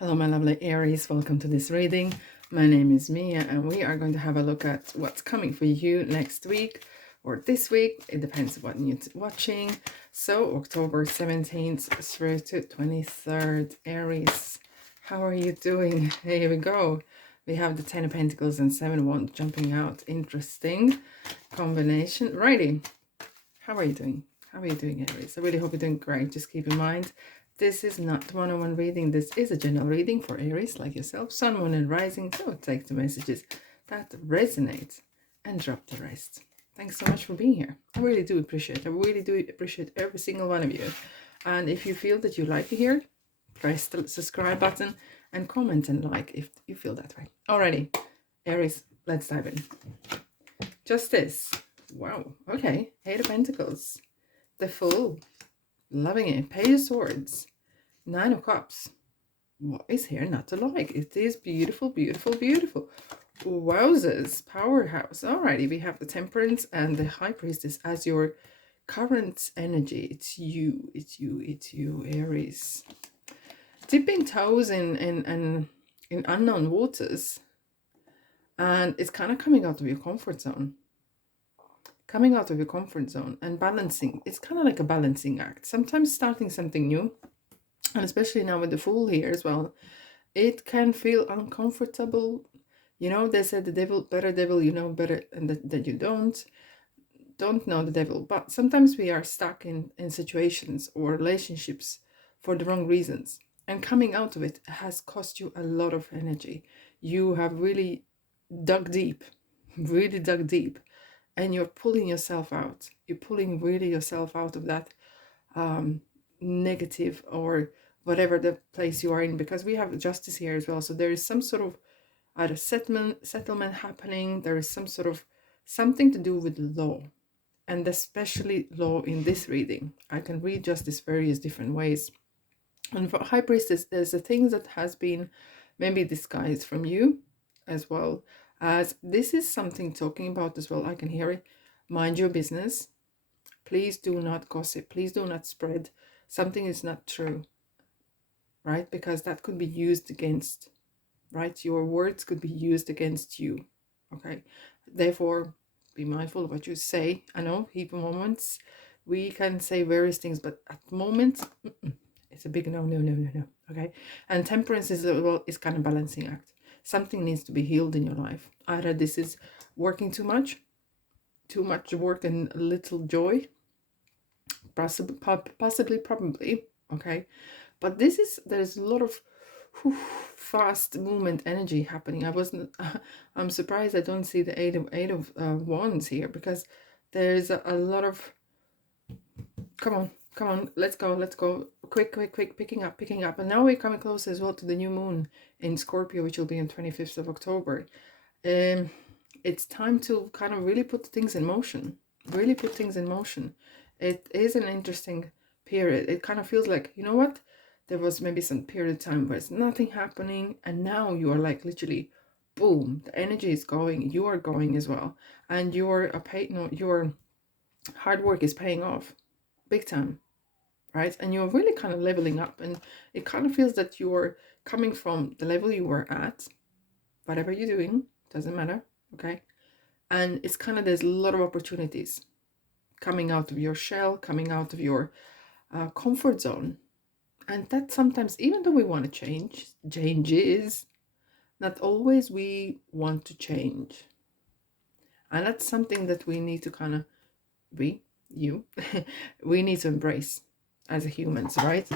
Hello, my lovely Aries. Welcome to this reading. My name is Mia, and we are going to have a look at what's coming for you next week or this week. It depends what you're watching. So, October 17th through to 23rd, Aries. How are you doing? Here we go. We have the Ten of Pentacles and Seven of Wands jumping out. Interesting combination. Righty. How are you doing? How are you doing, Aries? I really hope you're doing great. Just keep in mind, this is not one-on-one reading. This is a general reading for Aries like yourself, Sun, Moon, and Rising. So take the messages that resonate and drop the rest. Thanks so much for being here. I really do appreciate it. I really do appreciate every single one of you. And if you feel that you like it here, press the subscribe button and comment and like if you feel that way. Alrighty, Aries, let's dive in. Justice. Wow. Okay. Eight of Pentacles. The Fool. Loving it. Page of Swords. Nine of Cups. What is here not to like? It is beautiful, beautiful, beautiful. Wowzers. Powerhouse. Alrighty. We have the Temperance and the High Priestess as your current energy. It's you. It's you. It's you, Aries. Dipping toes in unknown waters. And it's kind of coming out of your comfort zone. Coming out of your comfort zone and balancing. It's kind of like a balancing act. Sometimes starting something new, and especially now with the Fool here as well, it can feel uncomfortable. You know, they said the devil you know better, and that you don't know the devil. But sometimes we are stuck in situations or relationships for the wrong reasons, and coming out of it has cost you a lot of energy. You have really dug deep, really dug deep, and you're pulling yourself out. You're pulling really yourself out of that negative or whatever the place you are in, because we have justice here as well. So there is some sort of either settlement happening. There is some sort of something to do with law, and especially law in this reading. I can read justice various different ways. And for High Priestess, there's a thing that has been maybe disguised from you as well, as this is something talking about as well. I can hear it. Mind your business. Please do not gossip. Please do not spread something is not true, right? Because that could be used against, right? Your words could be used against you, okay? Therefore, be mindful of what you say. I know, heap moments, we can say various things, but at the moment, it's a big no, no, no, no, no, okay? And temperance is, well, is kind of balancing act. Something needs to be healed in your life. Either this is working too much work and little joy, possibly, probably, okay? But there's a lot of fast movement energy happening. I'm surprised I don't see the eight of wands here, because there's a lot of, come on, let's go, quick, picking up. And now we're coming close as well to the new moon in Scorpio, which will be on 25th of October. It's time to kind of really put things in motion. It is an interesting period. It kind of feels like, you know what? There was maybe some period of time where it's nothing happening, and now you are like literally, boom, the energy is going. You are going as well, and your hard work is paying off, big time, right? And you're really kind of leveling up, and it kind of feels that you're coming from the level you were at, whatever you're doing, doesn't matter, okay? And it's kind of, there's a lot of opportunities coming out of your shell, coming out of your comfort zone. And that sometimes, even though we want to changes, not always we want to change. And that's something that we need to kind of, we need to embrace as humans, right?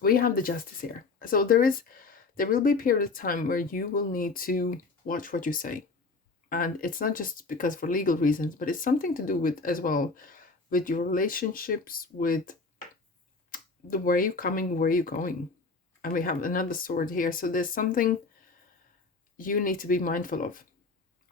We have the justice here. So there will be a period of time where you will need to watch what you say. And it's not just because for legal reasons, but it's something to do with as well with your relationships, with the where you're coming, where you're going. And we have another sword here. So there's something you need to be mindful of.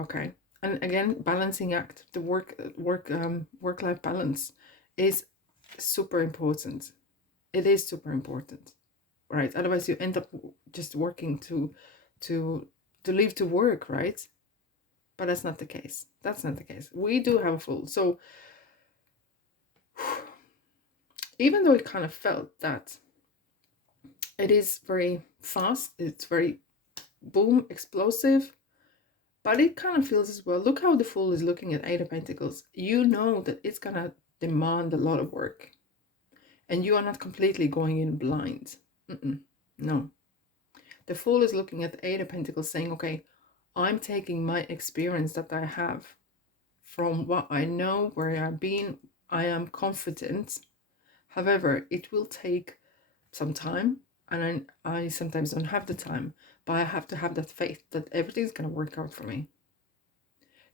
Okay. And again, balancing act, the work-life balance is super important. It is super important, right? Otherwise you end up just working to leave to work, right? But that's not the case. We do have a Fool. So even though it kind of felt that it is very fast. It's very boom, explosive. But it kind of feels as well. Look how the Fool is looking at Eight of Pentacles. You know that it's going to demand a lot of work. And you are not completely going in blind. No. The Fool is looking at the Eight of Pentacles saying, okay, I'm taking my experience that I have from what I know, where I've been. I am confident. However, it will take some time. And I sometimes don't have the time. But I have to have that faith that everything's going to work out for me.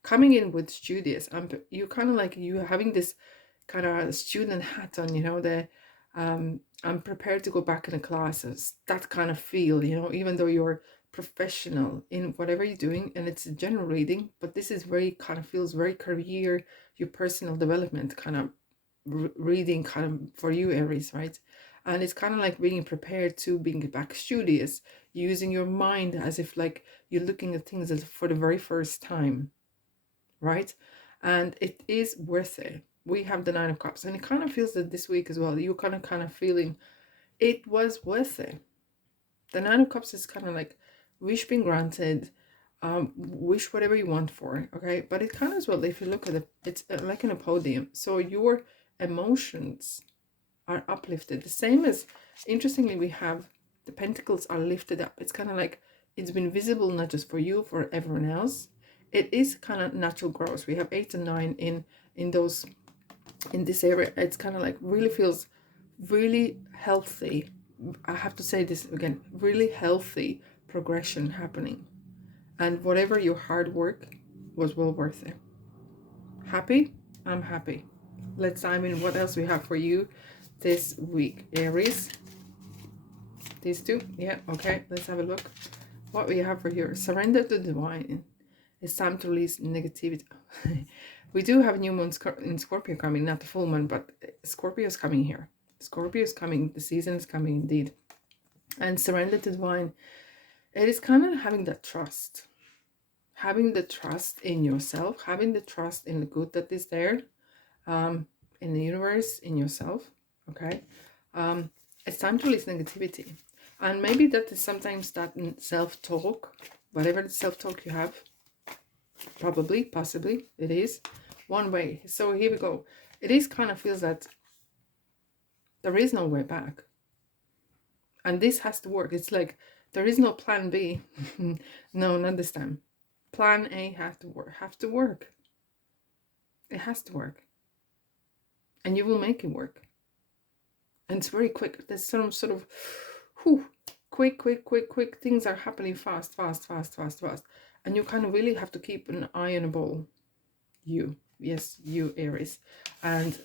Coming in with studious, you kind of like you having this kind of student hat on, you know, I'm prepared to go back in the classes, that kind of feel, you know, even though you're professional in whatever you're doing, and it's a general reading, but this is very kind of feels very career, your personal development kind of reading kind of for you, Aries, right? And it's kind of like being prepared to being back studious, using your mind as if like you're looking at things as for the very first time, right? And it is worth it. We have the Nine of Cups, and it kind of feels that this week as well, you're kind of feeling it was worth it. The Nine of Cups is kind of like wish being granted, wish whatever you want for, okay? But it kind of as well, if you look at it, it's like in a podium. So your emotions are uplifted. The same as, interestingly, we have the Pentacles are lifted up. It's kind of like it's been visible not just for you, for everyone else. It is kind of natural growth. We have 8 and 9 in those, in this area. It's kind of like really feels really healthy. I have to say this again, really healthy progression happening. And whatever your hard work was well worth it. Happy? I'm happy. Let's dive in what else we have for you this week, Aries. These two? Yeah, okay. Let's have a look. What we have for you. Surrender to the divine. It's time to release negativity. We do have a new moon in Scorpio coming, not the full moon, but Scorpio is coming here. Scorpio is coming. The season is coming indeed. And surrender to divine. It is kind of having that trust. Having the trust in yourself. Having the trust in the good that is there. In the universe, in yourself. Okay. It's time to release negativity. And maybe that is sometimes that self-talk. Whatever the self-talk you have. Probably, possibly, it is one way. So here we go. It is kind of feels that there is no way back. And this has to work. It's like there is no plan B. No, not this time. Plan A have to work. It has to work. And you will make it work. And it's very quick. There's some sort of quick. Things are happening fast. And you kind of really have to keep an eye on the ball. Yes, you, Aries. And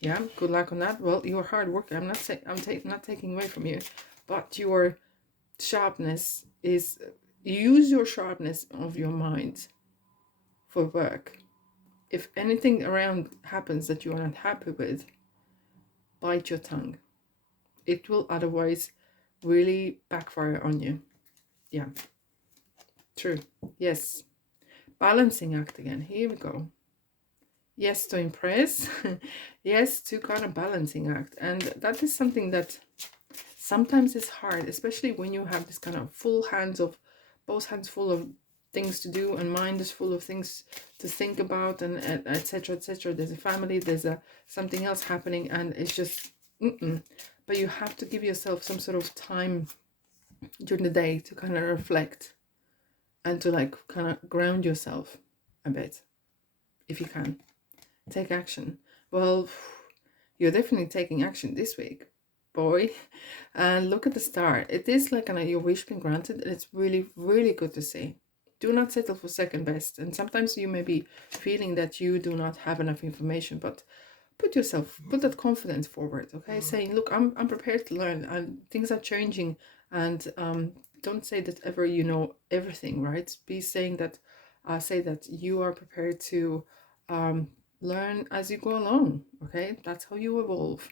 yeah, good luck on that. Well, you're hard worker. I'm not taking away from you, but your sharpness is, use your sharpness of your mind for work. If anything around happens that you are not happy with, bite your tongue. It will otherwise really backfire on you. Yeah, true. Yes. Balancing act again. Here we go. Yes, to impress. Yes, to kind of balancing act. And that is something that sometimes is hard, especially when you have this kind of both hands full of things to do, and mind is full of things to think about, and etc. There's a family, there's something else happening, and it's just but you have to give yourself some sort of time during the day to kind of reflect and to like kind of ground yourself a bit, if you can. Take action. Well, you're definitely taking action this week, boy. And look at the star. It is like your wish being granted, and it's really, really good to see. Do not settle for second best. And sometimes you may be feeling that you do not have enough information, but put that confidence forward, okay? Saying, look, I'm prepared to learn, and things are changing, and don't say that ever you know everything, right? Say that you are prepared to learn as you go along, okay? That's how you evolve,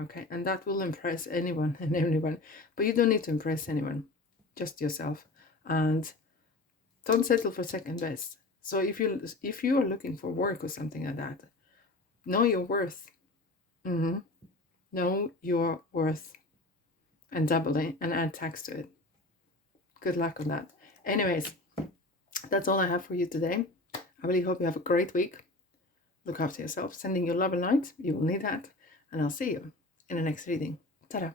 okay? And that will impress anyone and everyone, but you don't need to impress anyone, just yourself. And don't settle for second best. So if you are looking for work or something like that, know your worth. Know your worth. and double it and add tax to it. Good luck on that. Anyways, that's all I have for you today. I really hope you have a great week. Look after yourself. Sending you love and light. You will need that. And I'll see you in the next reading. Ta-da.